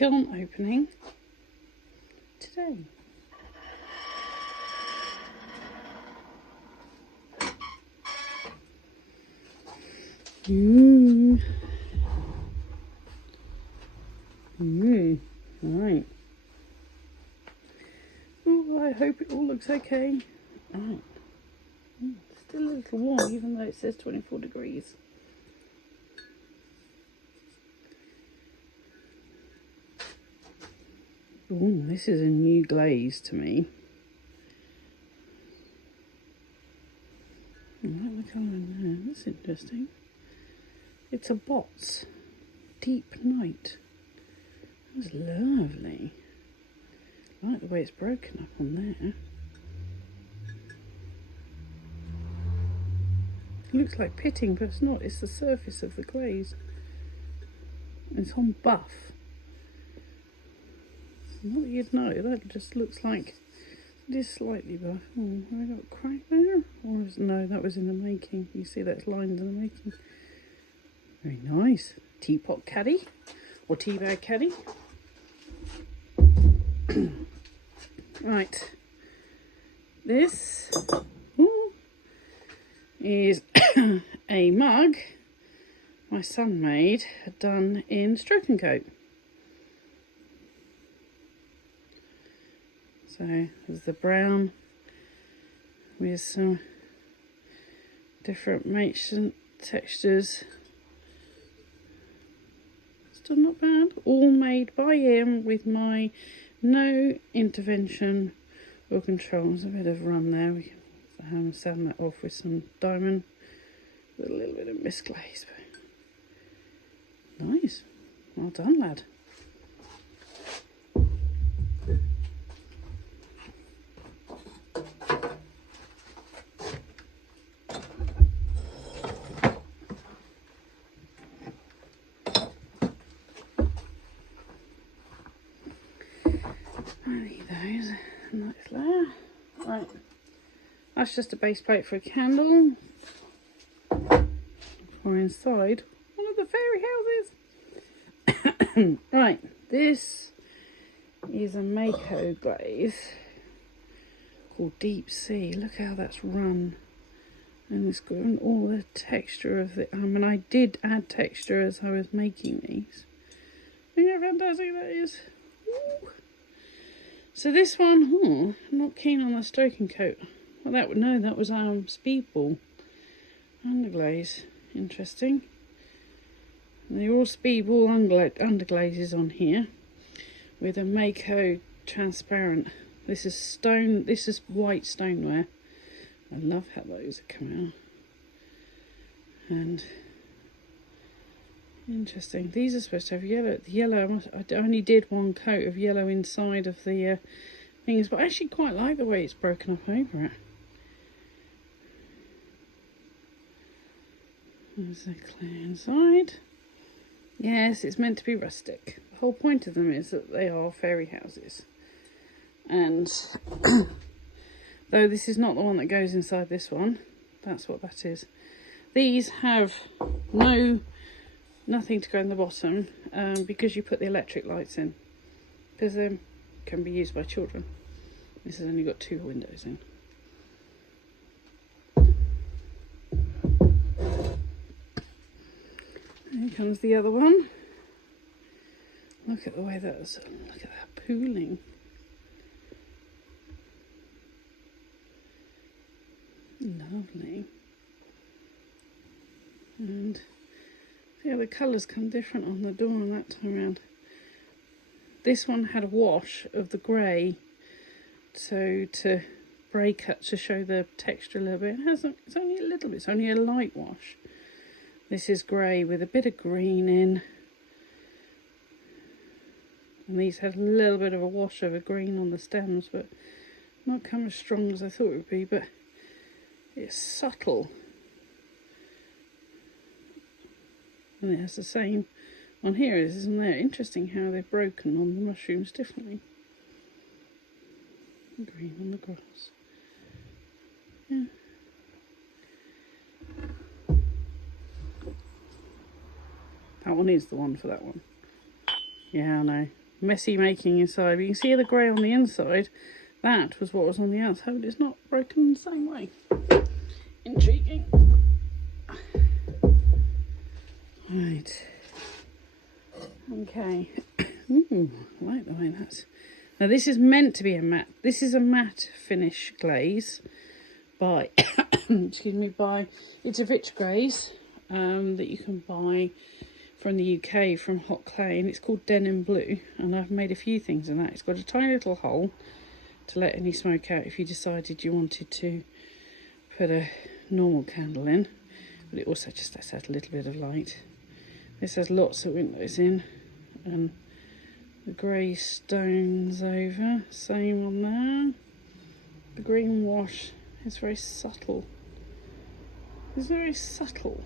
kiln opening today. Right. Oh, I hope it all looks okay. Right. Still a little warm, even though it says 24 degrees. Oh, this is a new glaze to me. I like the colour in there. That's interesting. It's a Botz Deep Night. That's lovely. I like the way it's broken up on there. It looks like pitting, but it's not. It's the surface of the glaze. It's on buff. Not that you'd know. That just looks like it is slightly buff. Oh, have I got a crack there? Or is, no, that was in the making. You see that's lines in the making. Very nice. Teapot caddy or tea bag caddy. Right. This is a mug my son made, done in stroke and coat. So there's the brown with some different matching textures. Still not bad. All made by him with my no intervention or control. There's a bit of run there. We can sand that off with some diamond with a little bit of misglaze. Nice. Well done, lad. I need those. Nice there. Right. That's just a base plate for a candle. Or inside one of the fairy houses. Right. This is a Mayco glaze called Deep Sea. Look how that's run. And it's got all the texture of the... I mean, I did add texture as I was making these. Look how fantastic that is. Ooh. So this one, I'm not keen on the stroke and coat. Well, that was speedball underglaze. Interesting. And they're all speedball underglazes on here with a Mayco transparent. This is white stoneware. I love how those come out. And interesting. These are supposed to have yellow. The yellow, I only did one coat of yellow inside of the things, but I actually quite like the way it's broken up over it. There's a clear inside. Yes, it's meant to be rustic. The whole point of them is that they are fairy houses. And though this is not the one that goes inside this one, that's what that is. These have nothing to go in the bottom because you put the electric lights in, because they can be used by children. This has only got 2 windows in. Here comes the other one. Look at the way look at that pooling. Lovely. And see how the colours come different on the door on that time around. This one had a wash of the grey, so to break up to show the texture a little bit. It's only a little bit, it's only a light wash. This is grey with a bit of green in. And these had a little bit of a wash of a green on the stems, but not come as strong as I thought it would be, but it's subtle. And it has the same on here, isn't there? Interesting how they've broken on the mushrooms differently. Green on the grass. Yeah. That one is the one for that one. Yeah, I know. messy making inside. But you can see the grey on the inside. That was what was on the outside, but it's not broken the same way. Intriguing. Right. Okay. Ooh, I like the way that's... Now this is meant to be a matte. This is a matte finish glaze by, excuse me, by, it's a Vitriglazes that you can buy from the UK from Hot Clay, and it's called Denim Blue, and I've made a few things in that. It's got a tiny little hole to let any smoke out if you decided you wanted to put a normal candle in, but it also just lets out a little bit of light. This has lots of windows in, and the grey stones over, same on there. The green wash is very subtle. It's very subtle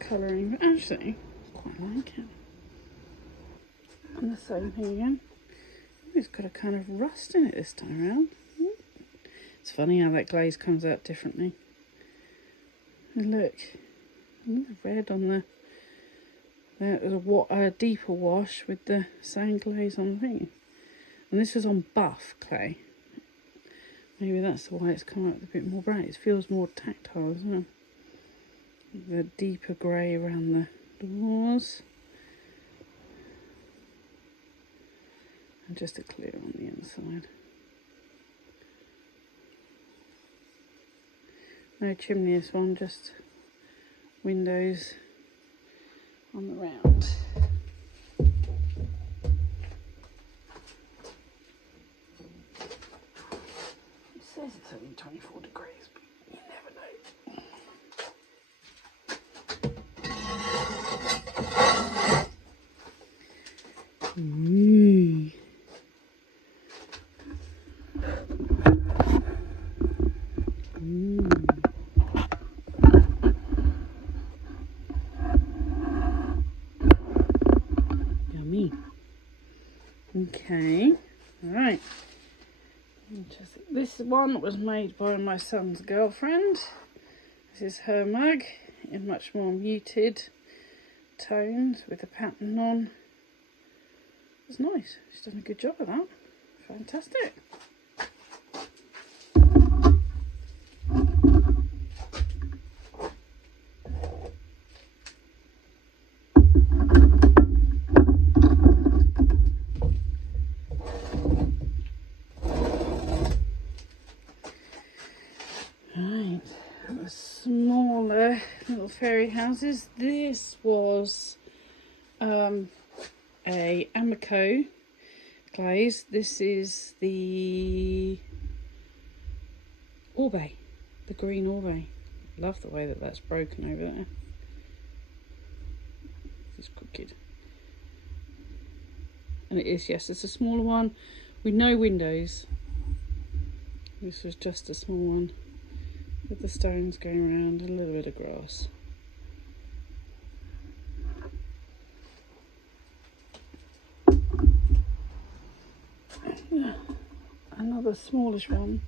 colouring, but actually I quite like it. And the same thing again. It's got a kind of rust in it this time around. It's funny how that glaze comes out differently. And look, the red on the... There's a deeper wash with the same glaze on the thing. And this was on buff clay. Maybe that's why it's come out a bit more bright. It feels more tactile as well. The deeper grey around the doors. And just a clear on the inside. No chimney this one, just windows on the round. It says it's only 24 degrees, but you never know. Yummy. Okay, alright. This one was made by my son's girlfriend. This is her mug in much more muted tones with the pattern on. It's nice. She's done a good job of that. Fantastic. Right, the smaller little fairy houses. This was a Amaco glaze. This is the Orbe, the green Orbe. Love the way that that's broken over there. It's crooked. And it is, yes, it's a smaller one with no windows. This was just a small one with the stones going around and a little bit of grass. Another smallish one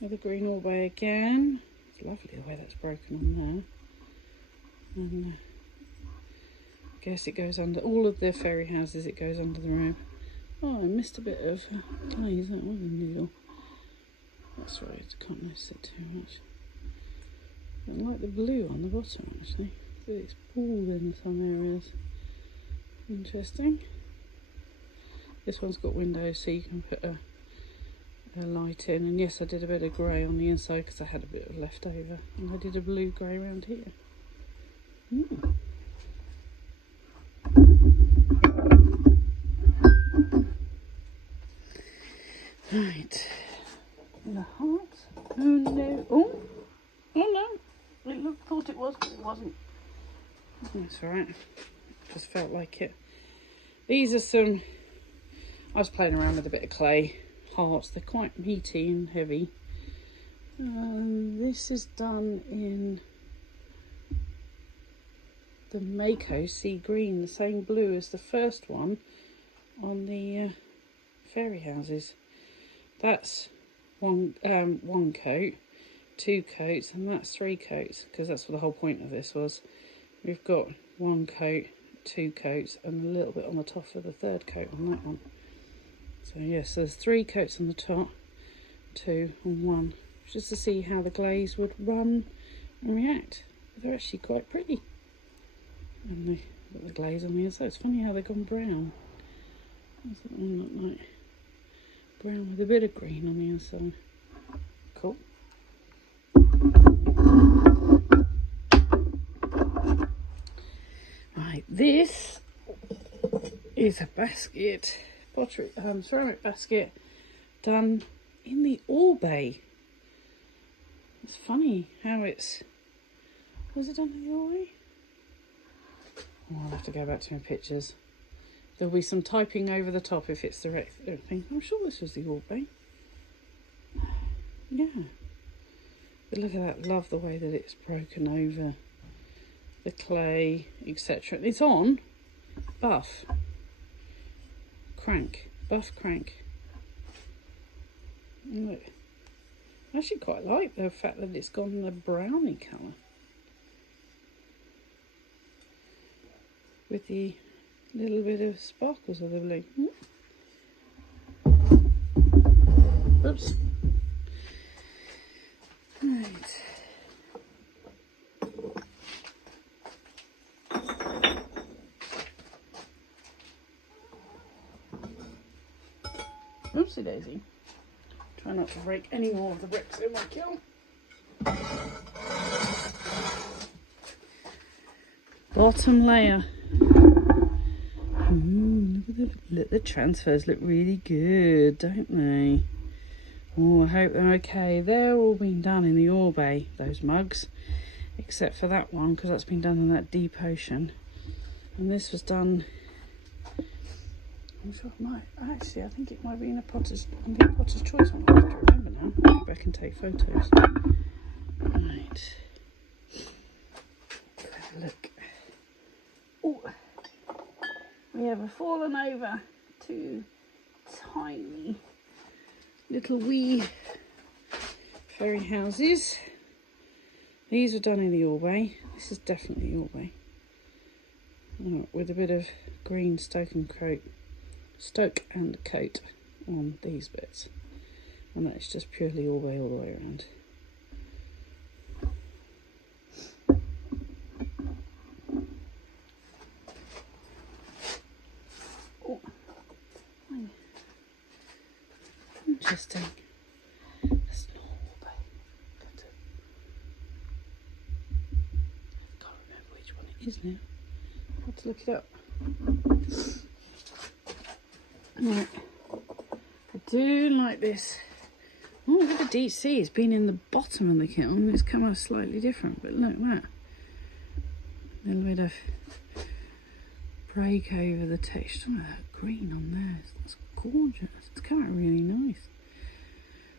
with a green Orbe again. It's lovely the way that's broken on there. And I guess it goes under all of the fairy houses, it goes under the robe. Oh, I missed a bit of glaze, that was a needle. That's right, can't notice it too much. I like the blue on the bottom actually, but it's bald in some areas. Interesting. This one's got windows so you can put a light in, and yes, I did a bit of grey on the inside because I had a bit of leftover, and I did a blue grey around here. Right, the heart. Oh no! Oh no! It thought it was, but it wasn't. That's alright. Just felt like it. These are some. I was playing around with a bit of clay hearts. They're quite meaty and heavy. This is done in the Mayco sea green, the same blue as the first one on the fairy houses. That's one coat, 2 coats, and that's 3 coats, because that's what the whole point of this was. We've got 1 coat 2 coats and a little bit on the top of the 3rd coat on that one. So yes, there's 3 coats on the top, 2 and 1, just to see how the glaze would run and react. They're actually quite pretty. And they've got the glaze on the inside. It's funny how they've gone brown. Does that one look like brown with a bit of green on the inside? Cool. Right, this is a basket, pottery, ceramic basket done in the ore bay. It's funny how it's, was it done in the ore bay? Oh, I'll have to go back to my pictures. There'll be some typing over the top if it's the right thing. I'm sure this was the ore bay. Yeah. But look at that, love the way that it's broken over the clay, etc. It's on buff crank. And look, I actually quite like the fact that it's gone the browny colour with the little bit of sparkles of the blue. Oops. Right. Oopsie daisy. Try not to break any more of the bricks in my kiln. Bottom layer. Look, the transfers look really good, don't they? Oh, I hope they're okay. They're all been done in the ore bay, those mugs, except for that one, because that's been done in that deep ocean. And this was done, I'm sure it might, actually, I think it might be in a potter's choice one. I have to remember now. Go back and take photos. Right. Let's have a look. Oh, we have a fallen over 2 tiny little wee ferry houses. These were done in the ore bay. This is definitely ore bay. With a bit of green stoke and coat on these bits. And that's just purely ore bay all the way around. Oh, interesting. That's not ore bay. Can't remember which one it is now. I'll have to look it up. Right. I do like this. Oh, look at the deep sea. It's been in the bottom of the kiln. It's come out slightly different, but look at that. A little bit of break over the texture. Look at that green on there. That's gorgeous. It's come out really nice.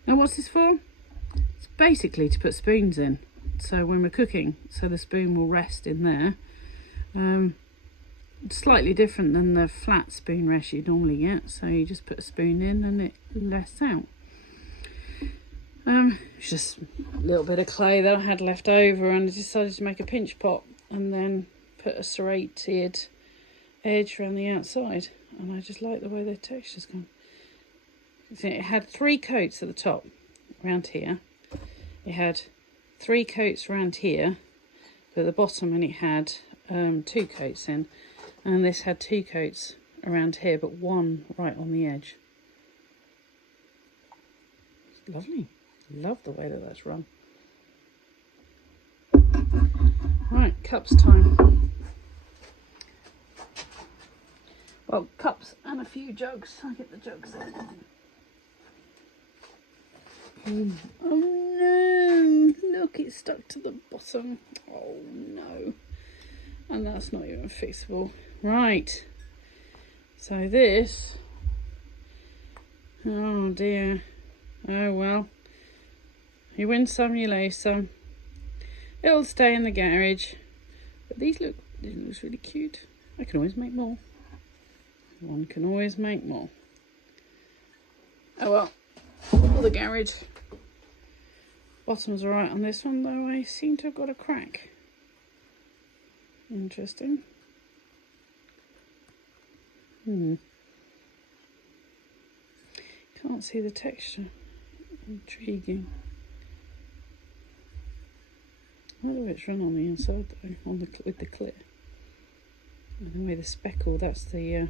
Now, what's this for? It's basically to put spoons in. So when we're cooking, so the spoon will rest in there. Slightly different than the flat spoon rest you normally get. So you just put a spoon in and it rests out. It's just a little bit of clay that I had left over, and I decided to make a pinch pot and then put a serrated edge around the outside. And I just like the way the texture's gone. See, it had 3 coats at the top around here. It had 3 coats around here at the bottom, and it had 2 coats in. And this had 2 coats around here, but 1 right on the edge. It's lovely. Love the way that that's run. Right, cups time. Well, cups and a few jugs. I'll get the jugs in. Oh no! Look, it's stuck to the bottom. Oh no. And that's not even fixable. Right. So this. Oh dear. Oh well. You win some, you lose some. It'll stay in the garage. But this looks really cute. I can always make more. One can always make more. Oh well. For the garage. Bottom's alright on this one, though I seem to have got a crack. Interesting. Can't see the texture. Intriguing. I wonder if it's run on the inside though, with the clear. And the way the speckle, that's the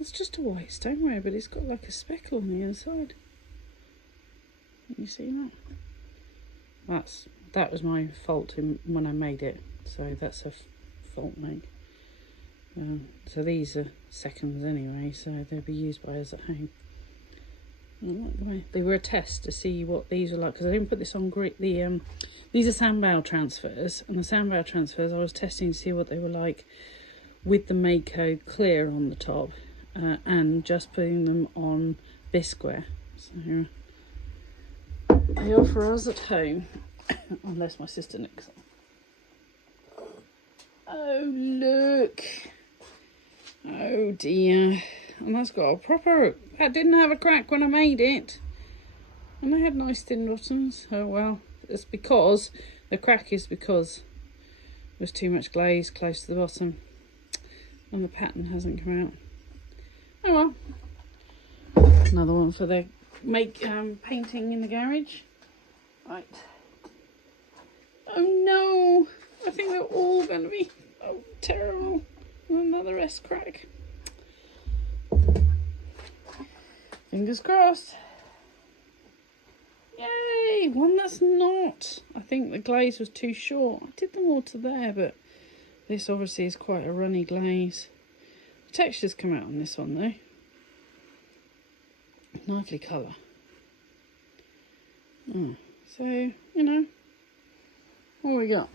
it's just a white stoneware, but it's got like a speckle on the inside. Can you see that? That was my fault when I made it, so that's a fault make. So these are seconds anyway, so they'll be used by us at home. I like the way they were a test to see what these were like, because I didn't put this on these are sand bale transfers, and the sand bale transfers I was testing to see what they were like with the Mayco clear on the top, and just putting them on bisqueware. So they are for us at home, unless my sister nicks them. Oh look! Oh dear! And that's got a proper. That didn't have a crack when I made it, and they had nice thin bottoms. Oh well, it's because the crack is because there's too much glaze close to the bottom, and the pattern hasn't come out. Oh well. Another one for the painting in the garage. Right. Oh no! I think they're all going to be terrible. Another S crack. Fingers crossed. Yay! One that's not. I think the glaze was too short. I did them all to there, but this obviously is quite a runny glaze. The textures come out on this one though. Lovely colour. Oh, so, you know, what we got?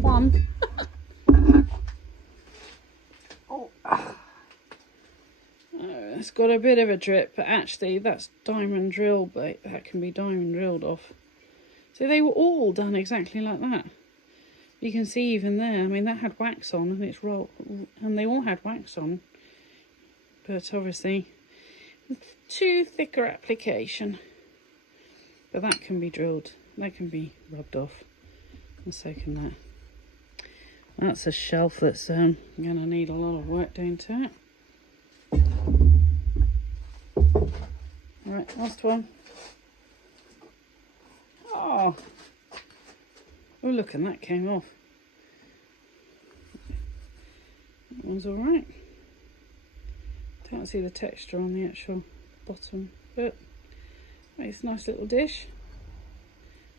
One. It's got a bit of a drip, but actually that's diamond drill bait. That can be diamond drilled off. So they were all done exactly like that. You can see even there, I mean that had wax on and it's rolled, and they all had wax on. But obviously, too thicker application. But that can be drilled, that can be rubbed off. And so can that. That's a shelf that's going to need a lot of work doing to it. Right, last one. Oh, look, and that came off. That one's alright. Can't see the texture on the actual bottom, but it's a nice little dish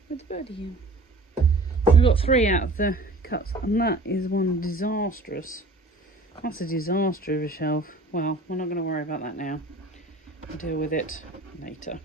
with the birdie in. We've got 3 out of the cuts, and that is one disastrous. That's a disaster of a shelf. Well, we're not going to worry about that now. We'll deal with it later.